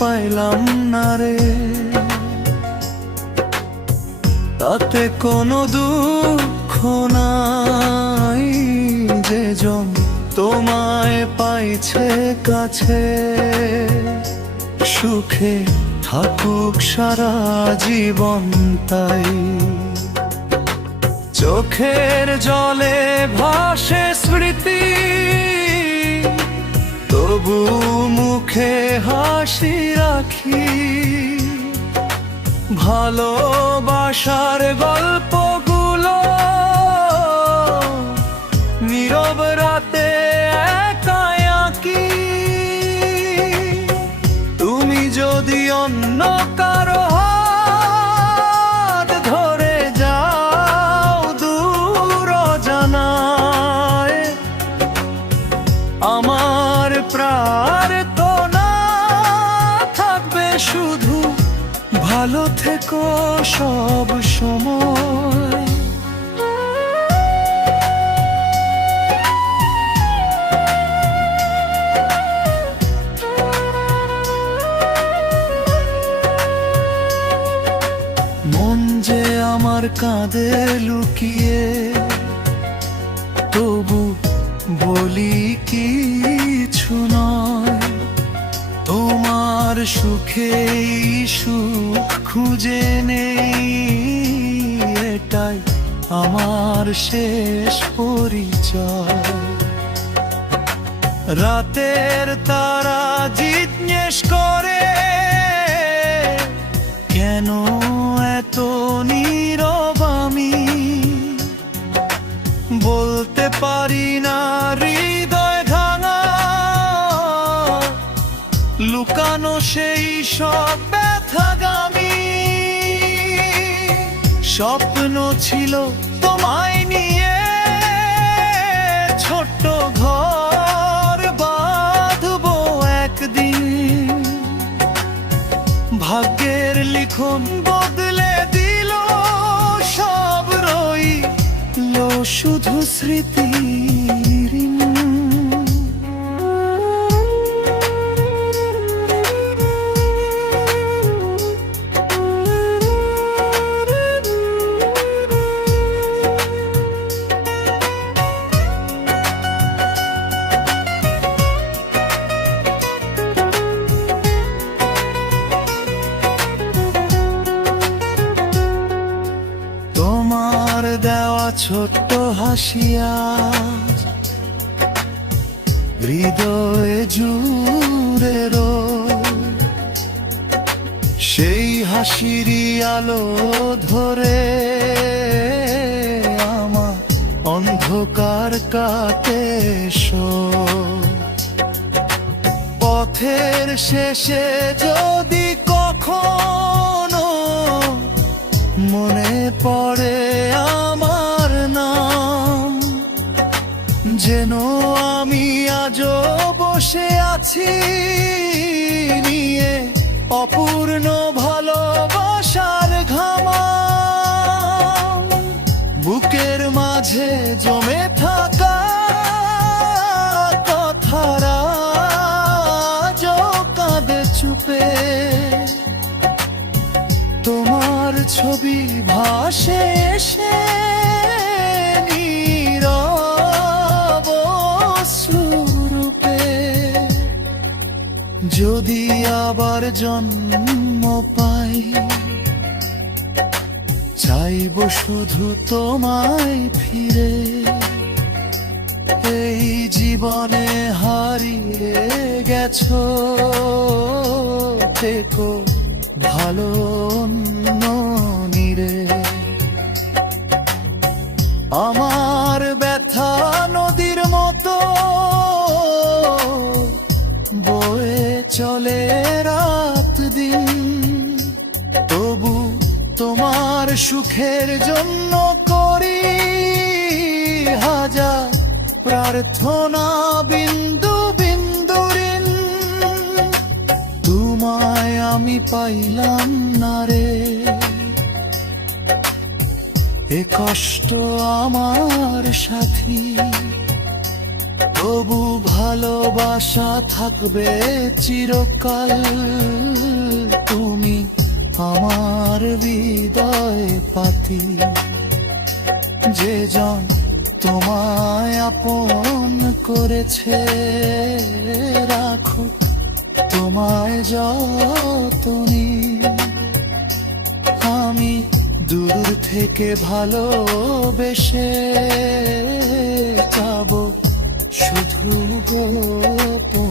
পাইলাম না রে। তাতে কোনো দুঃখ নাই, যে জন তোমায় পাইছে কাছে। সুখে থাকুক সারা জীবন তাই। চোখের জলে ভাসে স্মৃতি, তবু মুখে হাসি রাখি। ভালোবাসার গল্পগুলো নীরব রাতে একাই আঁকি। তুমি যদি অন্য কারো হাত ধরে যাও দূর অজানায়, আমার প্রার্থনা থাকবে শুধু ভালো থেকো সব সময়। মন যে আমার কাঁধে লুকিয়ে, তবু বলি কিছু নয়। তোমার সুখেই সুখ খুঁজে নেই, এটাই আমার শেষ পরিচয়। রাতের তারা জিজ্ঞেস করে, কেন এত নীরব আমি? বলতে পারি না হৃদয় ভাঙা, লুকানো সেই সব ব্যথাগামী। স্বপ্ন ছিল তোমায় নিয়ে, ছোট্ট ঘর বাঁধবো একদিন। ভাগ্যের লিখন বদলে দিল সব, রইল শুধু স্মৃতির ঋণ। তোমার দেওয়া ছোট্ট হাসিয়া হৃদয়ে জুড়ে রয়। সেই হাসিরই আলো ধরে আমার অন্ধকার কাটে। পথের শেষে যদি কখনো মনে পড়ে আমার নাম, যেন আমি আজও বসে আছি নিয়ে অপূর্ণ ভালোবাসার ঘাম। বুকের মাঝে জমে থাকা কথারা আজও কাঁদে চুপে। তোমার ছবি ভাসে এসে নীরব অশ্রুরূপে। যদি আবার জন্ম পাই, চাইব শুধু তোমায় ফিরে। এই জীবনে হারিয়ে গেছো, থেকো ভালো অন্য নীড়ে। আমার ব্যথা নদীর মতো বয়ে চলে রাত দিন, তবু তোমার সুখের জন্য করি হাজার প্রার্থনা বিন্দু বিন্দু ঋণ। তোমায় আমি পাইলাম না রে, এ কষ্ট আমার সাথী। তবু ভালোবাসা থাকবে চিরকাল। তুমি আমার হৃদয় পাতি, যে জন তোমায় আপন করেছে, রাখো তোমায় যতনি। আমি দূর থেকে ভালোবেসে যাব শুধু গোপনে।